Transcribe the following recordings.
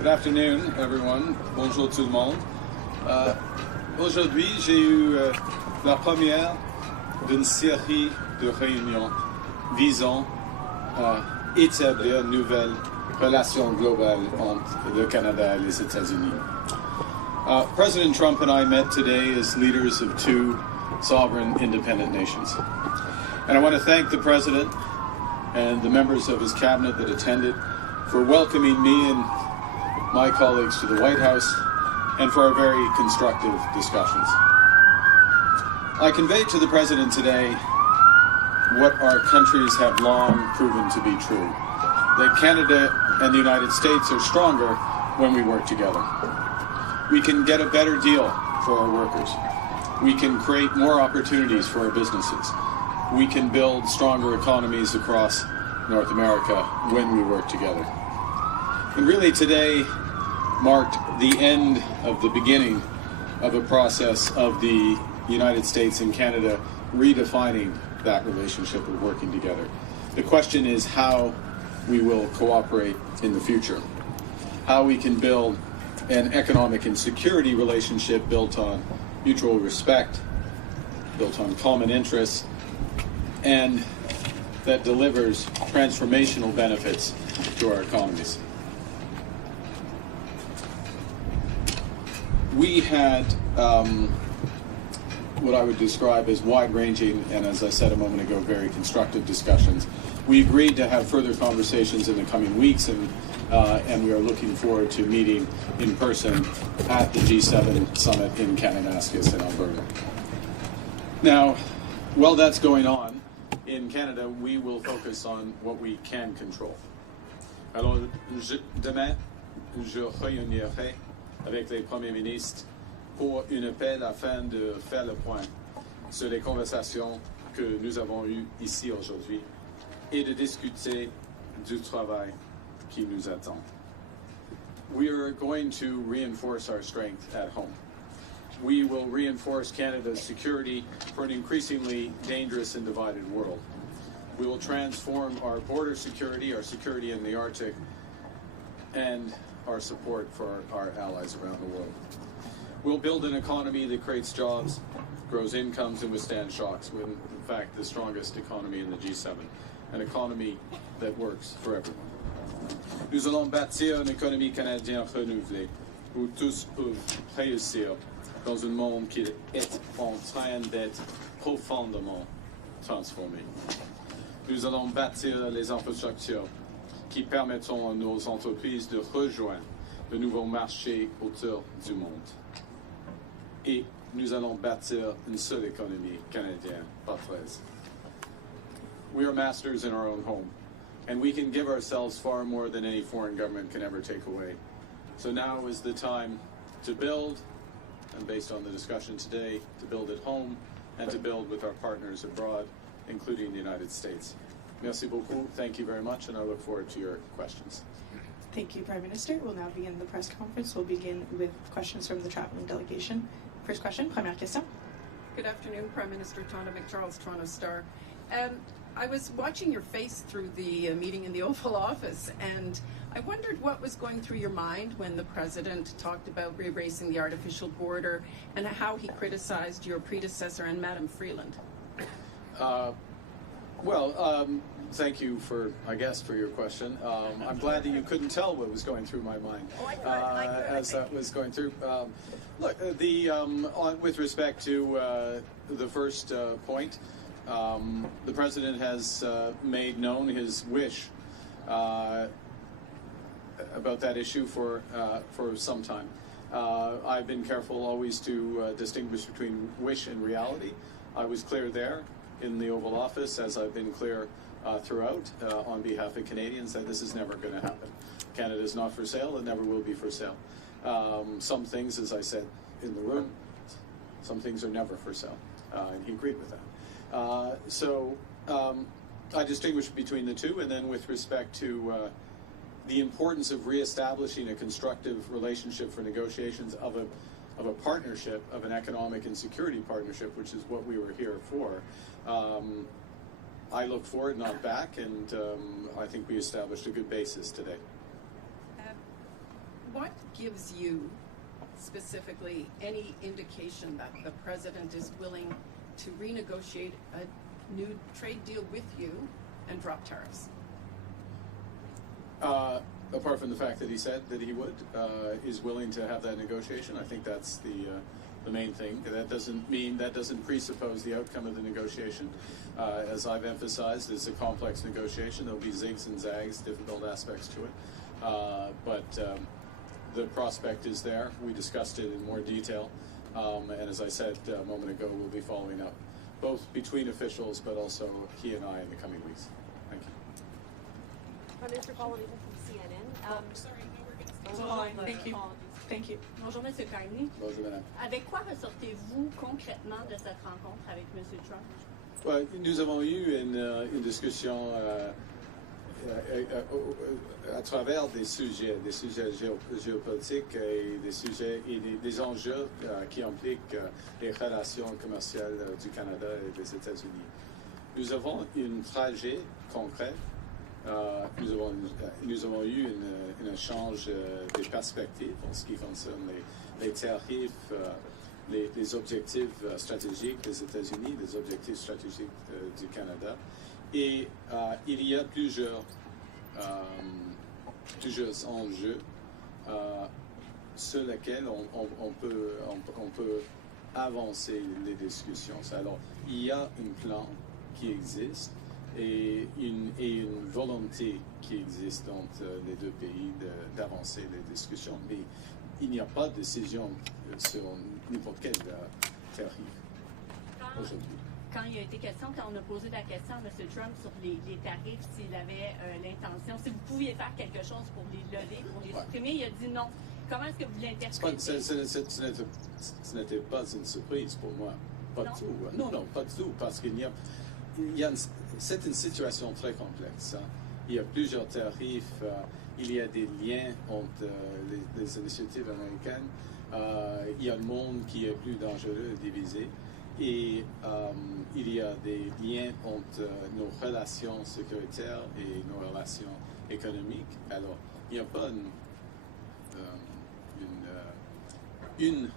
Good afternoon, everyone. Bonjour tout le monde. Aujourd'hui, j'ai eu la première d'une série de réunions visant à établir une nouvelle relation globale entre le Canada et les États-Unis. President Trump and I met today as leaders of two sovereign independent nations. And I want to thank the President and the members of his cabinet that attended for welcoming me and my colleagues to the White House and for our very constructive discussions. I conveyed to the President today what our countries have long proven to be true, that Canada and the United States are stronger when we work together. We can get a better deal for our workers. We can create more opportunities for our businesses. We can build stronger economies across North America when we work together. And really today marked the end of the beginning of a process of the United States and Canada redefining that relationship of working together. The question is how we will cooperate in the future, how we can build an economic and security relationship built on mutual respect, built on common interests, and that delivers transformational benefits to our economies. We had what I would describe as wide-ranging and, as I said a moment ago, very constructive discussions. We agreed to have further conversations in the coming weeks, and we are looking forward to meeting in person at the G7 summit in Kananaskis in Alberta. Now, while that's going on, in Canada, we will focus on what we can control. Alors, demain, je réunirai avec les premiers ministres pour une appel afin de faire le point sur les conversations que nous avons eues ici aujourd'hui et de discuter du travail qui nous attend. We are going to reinforce our strength at home. We will reinforce Canada's security for an increasingly dangerous and divided world. We will transform our border security, our security in the Arctic, and our support for our allies around the world. We'll build an economy that creates jobs, grows incomes, and withstands shocks. We're, in fact, the strongest economy in the G7, an economy that works for everyone. Nous allons bâtir une économie canadienne renouvelée, où tous peuvent réussir dans un monde qui est en train d'être profondément transformé. Nous allons bâtir les infrastructures qui permettront à nos entreprises de rejoindre de nouveaux marchés autour du monde. Et nous allons bâtir une seule économie canadienne par 13. We are masters in our own home, and we can give ourselves far more than any foreign government can ever take away. So now is the time to build, and based on the discussion today, to build at home and to build with our partners abroad, including the United States. Merci beaucoup. Thank you very much, and I look forward to your questions. Thank you, Prime Minister. We'll now begin the press conference. We'll begin with questions from the traveling delegation. First question, première question. Good afternoon, Prime Minister Tonda McCharles, Toronto Star. I was watching your face through the meeting in the Oval Office, and I wondered what was going through your mind when the President talked about erasing the artificial border and how he criticized your predecessor and Madam Freeland. Thank you for your question. I'm glad that you couldn't tell what was going through my mind as that was going through. With respect to the first point, the President has made known his wish about that issue for some time. I've been careful always to distinguish between wish and reality. I was clear there in the Oval Office, as I've been clear throughout on behalf of Canadians, that this is never going to happen. Canada is not for sale. It never will be for sale. Some things, as I said in the room, some things are never for sale. And he agreed with that. I distinguish between the two, and then with respect to the importance of reestablishing a constructive relationship for negotiations of a partnership, of an economic and security partnership, which is what we were here for. I look forward, not back, and I think we established a good basis today. what gives you specifically any indication that the president is willing to renegotiate a new trade deal with you and drop tariffs? Apart from the fact that he said that he would, is willing to have that negotiation, I think that's the main thing. That doesn't presuppose the outcome of the negotiation. As I've emphasized, it's a complex negotiation. There'll be zigs and zags, difficult aspects to it. But the prospect is there. We discussed it in more detail. And as I said a moment ago, we'll be following up, both between officials, but also he and I in the coming weeks. Thank you. Minister Carney from CNN. Sorry, no, we're going to hold on. Thank you. Thank you. Bonjour, Monsieur Carney. Bonjour, madame. Avec quoi ressortez-vous concrètement de cette rencontre avec Monsieur Trump? Ouais, nous avons eu une discussion à travers des sujets géopolitiques et des sujets et des enjeux qui impliquent les relations commerciales du Canada et des États-Unis. Nous avons un trajet concret. Nous avons eu un échange des perspectives en ce qui concerne les tarifs, les objectifs stratégiques des États-Unis, les objectifs stratégiques du Canada. Et il y a plusieurs enjeux sur lesquels on peut avancer les discussions. Alors, il y a un plan qui existe et une volonté qui existe entre les deux pays d'avancer les discussions. Mais il n'y a pas de décision sur n'importe quel tarif aujourd'hui. Quand il a été question, quand on a posé la question à M. Trump sur les tarifs, s'il avait l'intention, si vous pouviez faire quelque chose pour les lever, pour les supprimer, il a dit non. Comment est-ce que vous l'interprétez? Ce n'était pas une surprise pour moi. Pas du tout. Non, pas du tout. Parce qu'il c'est une situation très complexe. Hein. Il y a plusieurs tarifs. Il y a des liens entre les initiatives américaines. Il y a le monde qui est plus dangereux et divisé. Et il y a des liens entre nos relations sécuritaires et nos relations économiques. Alors, il n'y a pas une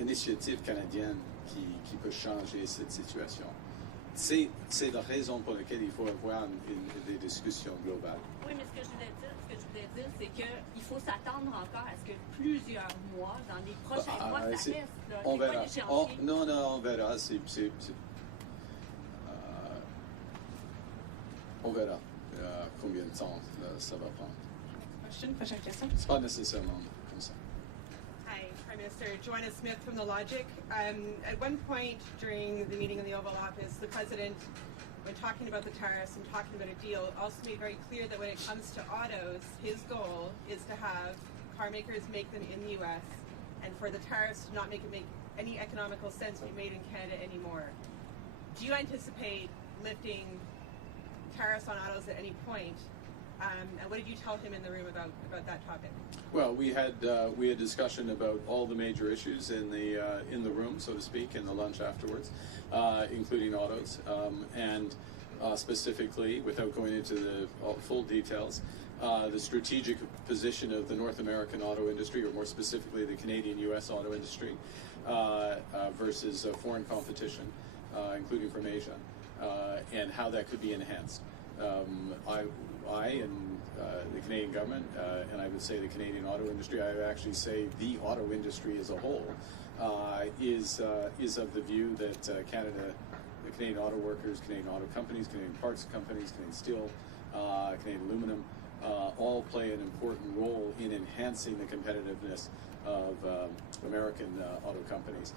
initiative canadienne qui peut changer cette situation. C'est la raison pour laquelle il faut avoir des discussions globales. Oui, mais ce que je voulais dire, c'est qu'il faut s'attendre encore à ce que plusieurs mois, dans les prochains mois, ça reste. On verra. On verra. On verra combien de temps ça va prendre. Prochaine question. C'est pas nécessairement comme ça. Hi, Prime Minister. Joanna Smith from The Logic. At one point during the meeting in the Oval Office, the President, when talking about the tariffs and talking about a deal, also made very clear that when it comes to autos, his goal is to have car makers make them in the U.S. and for the tariffs to not make any economical sense to be made in Canada anymore. Do you anticipate lifting tariffs on autos at any point? And what did you tell him in the room about that topic? Well, we had discussion about all the major issues in the room, so to speak, in the lunch afterwards, including autos, and specifically, without going into the full details, the strategic position of the North American auto industry, or more specifically the Canadian-U.S. auto industry, versus foreign competition, including from Asia, and how that could be enhanced. I and the Canadian government, and I would say the Canadian auto industry, I would actually say the auto industry as a whole, is of the view that Canada, the Canadian auto workers, Canadian auto companies, Canadian parts companies, Canadian steel, Canadian aluminum, all play an important role in enhancing the competitiveness of American auto companies.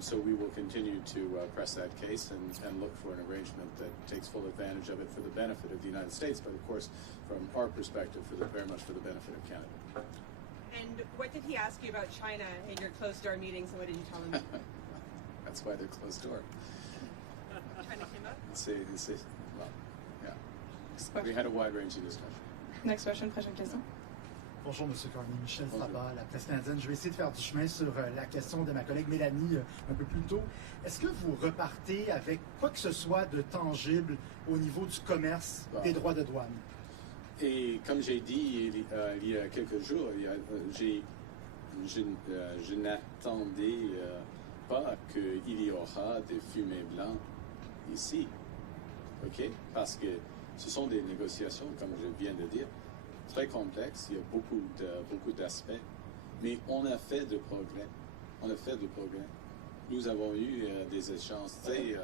So we will continue to press that case and look for an arrangement that takes full advantage of it for the benefit of the United States, but of course, from our perspective, very much for the benefit of Canada. And what did he ask you about China in your closed-door meetings, and what did you tell him? That's why they're closed door. China came up? Well, yeah. We had a wide-ranging discussion. Next question, prochaine question. Bonjour, M. Carney. Michel Sabat, la presse canadienne. Je vais essayer de faire du chemin sur la question de ma collègue Mélanie un peu plus tôt. Est-ce que vous repartez avec quoi que ce soit de tangible au niveau du commerce des droits de douane? Et comme j'ai dit il y a quelques jours, je n'attendais pas qu'il y aura des fumées blancs ici, ok? Parce que ce sont des négociations, comme je viens de dire, très complexes. Il y a beaucoup d'aspects, mais on a fait de progrès. Nous avons eu des échanges très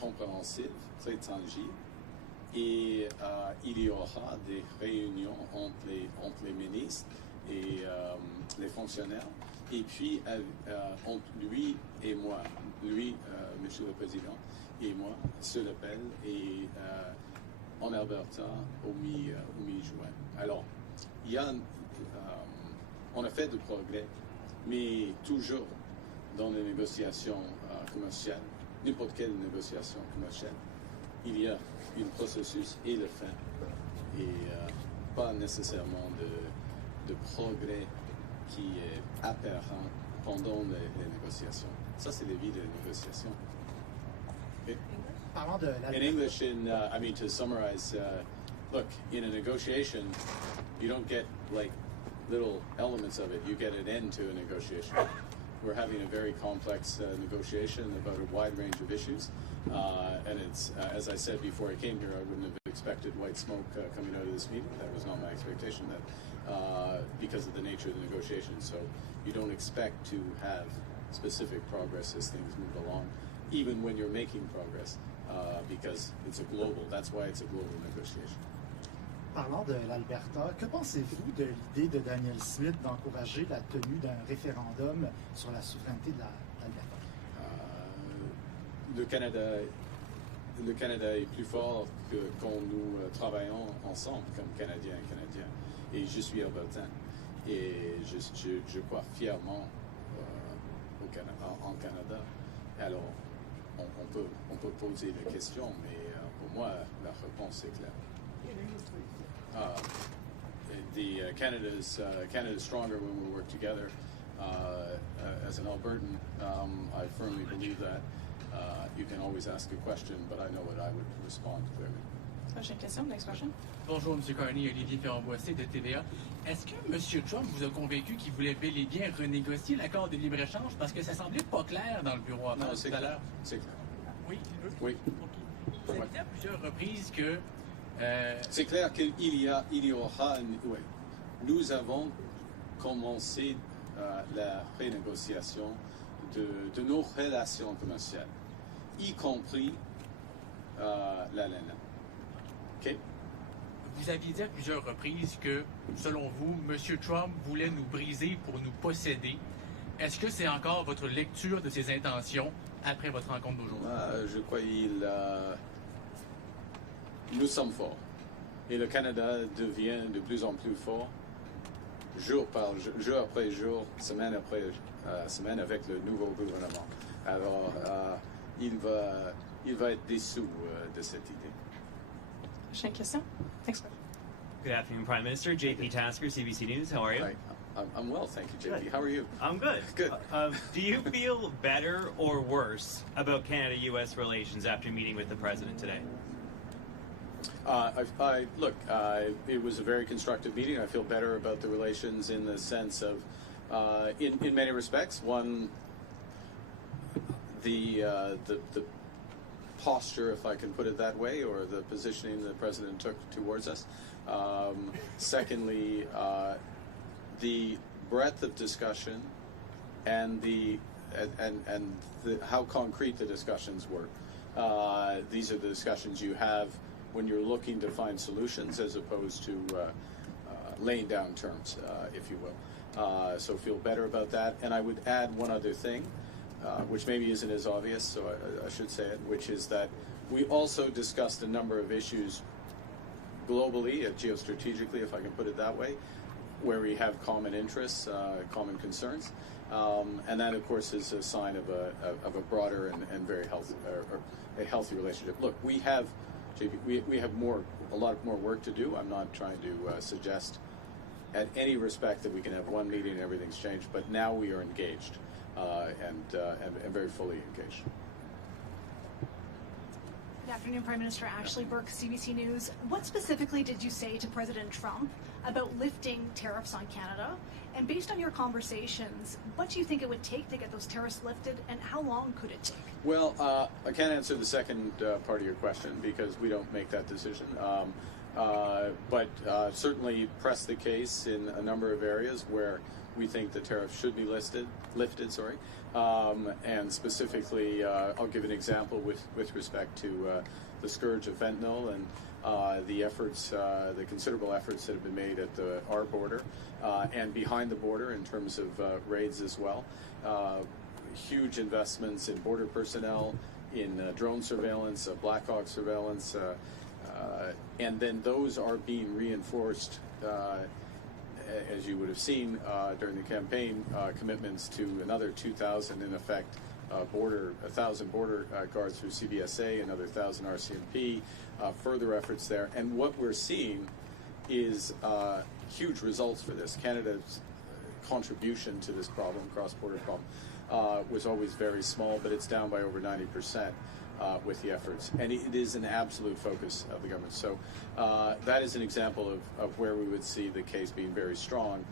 compréhensifs, très tangibles. Et il y aura des réunions entre les ministres et les fonctionnaires. Et puis, entre lui et moi, Monsieur le Président, et moi, sur l'appel, et en Alberta au mi-juin. Alors, on a fait de progrès, mais toujours dans les négociations commerciales, n'importe quelle négociation commerciale, il y a un processus et le fin, et pas nécessairement de progrès qui est apparent pendant les négociations. Ça, c'est la vie des négociations. Okay? Parlant de la In English, to summarize, look, in a negotiation, you don't get like little elements of it. You get an end to a negotiation. We're having a very complex negotiation about a wide range of issues. And it's, as I said before I came here, I wouldn't have expected white smoke coming out of this meeting. That was not my expectation, because of the nature of the negotiation. So you don't expect to have specific progress as things move along, even when you're making progress, because that's why it's a global negotiation. Parlant de l'Alberta, que pensez-vous de l'idée de Daniel Smith d'encourager la tenue d'un référendum sur la souveraineté de l'Alberta? Le Canada est plus fort que quand nous travaillons ensemble comme Canadiens et Canadiens. Et je suis albertain. Et je crois fièrement en Canada. Alors, on peut poser des questions, mais pour moi, la réponse est claire. Canada's stronger when we work together. As an Albertan, I firmly believe that. You can always ask a question, but I know what I would respond clearly. Prochaine question, next question. Bonjour, M. Carney, Olivier Ferrand-Boissé de TVA. Est-ce que M. Trump vous a convaincu qu'il voulait bel et bien renégocier l'accord de libre-échange? Parce que ça semblait pas clair dans le bureau à Non, tout c'est à clair. l'heure. C'est clair. Oui? Oui. OK. Vous avez dit à plusieurs reprises que... C'est clair qu'il y aura... Oui. Nous avons commencé la renégociation de nos relations commerciales, y compris la laine. OK? Vous aviez dit à plusieurs reprises que, selon vous, M. Trump voulait nous briser pour nous posséder. Est-ce que c'est encore votre lecture de ses intentions après votre rencontre d'aujourd'hui? Je crois nous sommes forts. Et le Canada devient de plus en plus fort, jour après jour, semaine après semaine, avec le nouveau gouvernement. Alors, il va être dessous de cette idée. Prochaine question. Next question. Good afternoon, Prime Minister. JP Tasker, CBC News. How are you? Hi. I'm well, thank you, JP. Good. How are you? I'm good. Good. Do you feel better or worse about Canada-U.S. relations after meeting with the President today? It was a very constructive meeting. I feel better about the relations in the sense of, in many respects, one, the posture, if I can put it that way, or the positioning the President took towards us. Secondly, the breadth of discussion and how concrete the discussions were. These are the discussions you have when you're looking to find solutions, as opposed to laying down terms, if you will. So feel better about that. And I would add one other thing, which maybe isn't as obvious, so I should say it, which is that we also discussed a number of issues globally, geostrategically, if I can put it that way, where we have common interests, common concerns. And that, of course, is a sign of a broader and very healthy, a healthy relationship. Look, we have a lot more work to do. I'm not trying to suggest at any respect that we can have one meeting and everything's changed, but now we are engaged and very fully engaged. Good afternoon, Prime Minister. Ashley Burke, CBC News. What specifically did you say to President Trump about lifting tariffs on Canada? And based on your conversations, what do you think it would take to get those tariffs lifted, and how long could it take? Well, I can't answer the second part of your question because we don't make that decision. But certainly press the case in a number of areas where we think the tariffs should be lifted. And specifically, I'll give an example with respect to the scourge of fentanyl and the efforts, the considerable efforts that have been made at our border and behind the border in terms of raids as well. Huge investments in border personnel, in drone surveillance, Black Hawk surveillance, and then those are being reinforced, as you would have seen during the campaign, commitments to another 2,000 in effect, 1,000 border guards through CBSA, another 1,000 RCMP, further efforts there. And what we're seeing is huge results for this. Canada's contribution to this problem, cross-border problem, was always very small, but it's down by over 90% with the efforts. And it is an absolute focus of the government. So that is an example of where we would see the case being very strong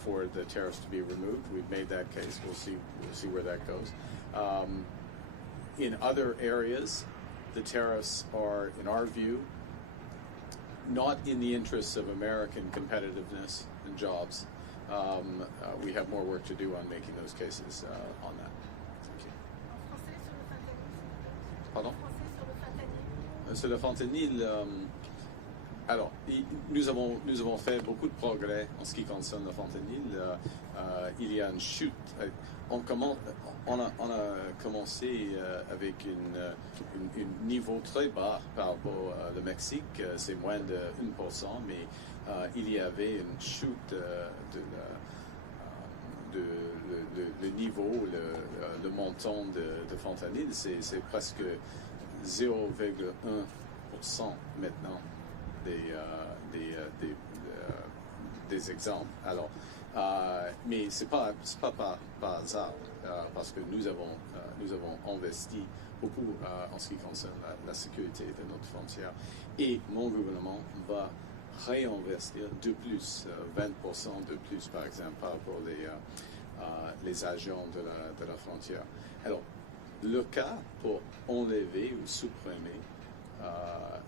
for the tariffs to be removed. We've made that case. We'll see where that goes. In other areas, the tariffs are, in our view, not in the interests of American competitiveness and jobs. We have more work to do on making those cases on that. Thank you. Pardon? Sur le fentanyl, alors, nous avons fait beaucoup de progrès en ce qui concerne le fentanyl. Il y a une chute. On a commencé avec un niveau très bas par rapport au Mexique. C'est moins de 1%, mais il y avait une chute le niveau, le montant de fentanyl. C'est presque 0,1% maintenant des exemples. Alors, mais c'est pas par hasard parce que nous avons investi beaucoup en ce qui concerne la sécurité de notre frontière, et mon gouvernement va réinvestir de plus, 20% de plus par exemple par rapport les agents de la frontière. Alors, le cas pour enlever ou supprimer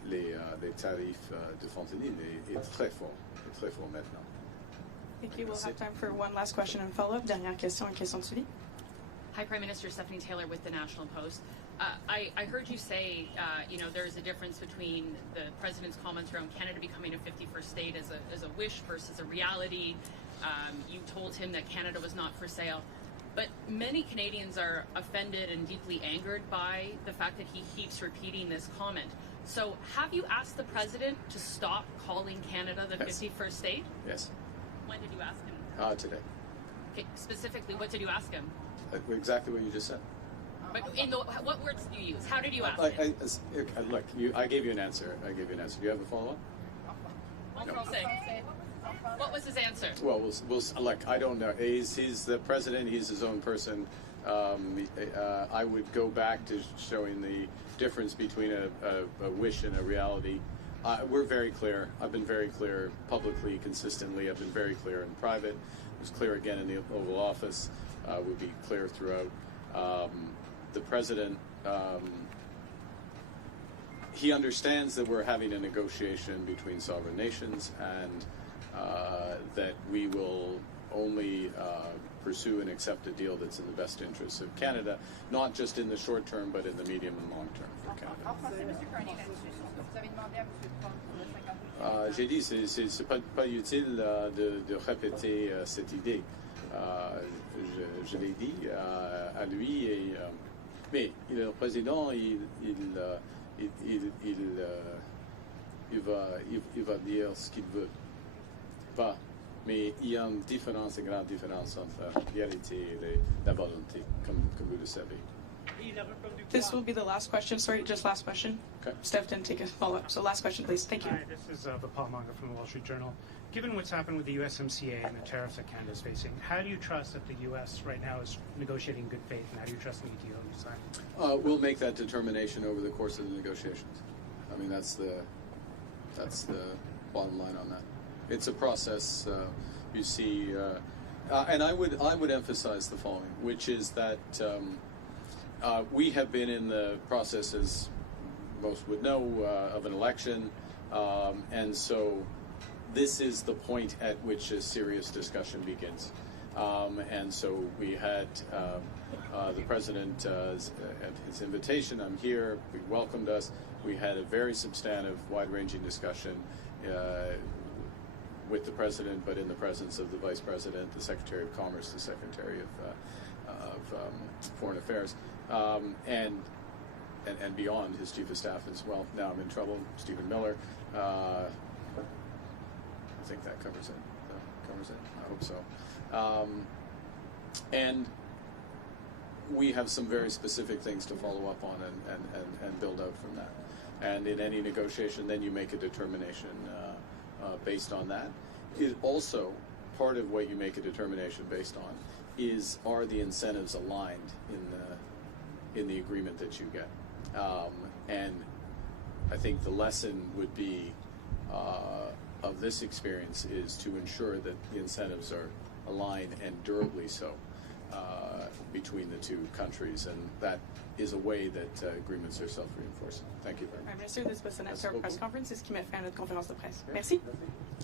les tarifs de fentanyl est très fort maintenant. Thank you. We'll have time for one last question and follow-up. Dernière question de suivi. Hi, Prime Minister. Stephanie Taylor with the National Post. I heard you say, there's a difference between the President's comments around Canada becoming a 51st state as a wish versus a reality. You told him that Canada was not for sale. But many Canadians are offended and deeply angered by the fact that he keeps repeating this comment. So have you asked the President to stop calling Canada the 51st state? Yes. When did you ask him? Today. Okay, specifically, what did you ask him? Exactly what you just said. But what words did you use? How did you ask him? Look, I gave you an answer. Do you have a follow-up? No. What was his answer? Well, look, I don't know. He's the president. He's his own person. I would go back to showing the difference between a wish and a reality. We're very clear. I've been very clear publicly, consistently. I've been very clear in private. I was clear again in the Oval Office. We'll be clear throughout. The president, he understands that we're having a negotiation between sovereign nations, and that we will only pursue and accept a deal that's in the best interests of Canada, not just in the short term, but in the medium and long term for Canada. J'ai dit, c'est pas utile de répéter cette idée. Je l'ai dit à lui, mais le président, il va dire ce qu'il veut. Pas. Mais il y a une différence, une grande différence entre la réalité et la volonté, comme vous le savez. This will be the last question. Sorry, just last question. Okay. Steph didn't take a follow-up. So last question, please. Thank you. Hi, this is Vipal Manga from the Wall Street Journal. Given what's happened with the USMCA and the tariffs that Canada is facing, how do you trust that the U.S. right now is negotiating in good faith, and how do you trust the deal you signed? We'll make that determination over the course of the negotiations. I mean, that's the bottom line on that. It's a process. You see, and I would emphasize the following, which is that we have been in the process, as most would know, of an election, and so this is the point at which a serious discussion begins. And so we had the president at his invitation. I'm here. He welcomed us. We had a very substantive, wide-ranging discussion with the president, but in the presence of the vice president, the secretary of commerce, the secretary of foreign affairs, and beyond, his chief of staff as well. Now I'm in trouble. Stephen Miller. I think that covers it. I hope so. And we have some very specific things to follow up on and build out from that. And in any negotiation, then you make a determination based on that. It also, part of what you make a determination based on are the incentives aligned in the agreement that you get. And I think the lesson would be of this experience is to ensure that the incentives are aligned and durably so between the two countries, and that is a way that agreements are self-reinforcing. Thank you very much. Prime Minister, this was the next press conference. C'est ce qui met fin à notre conférence de presse. Merci.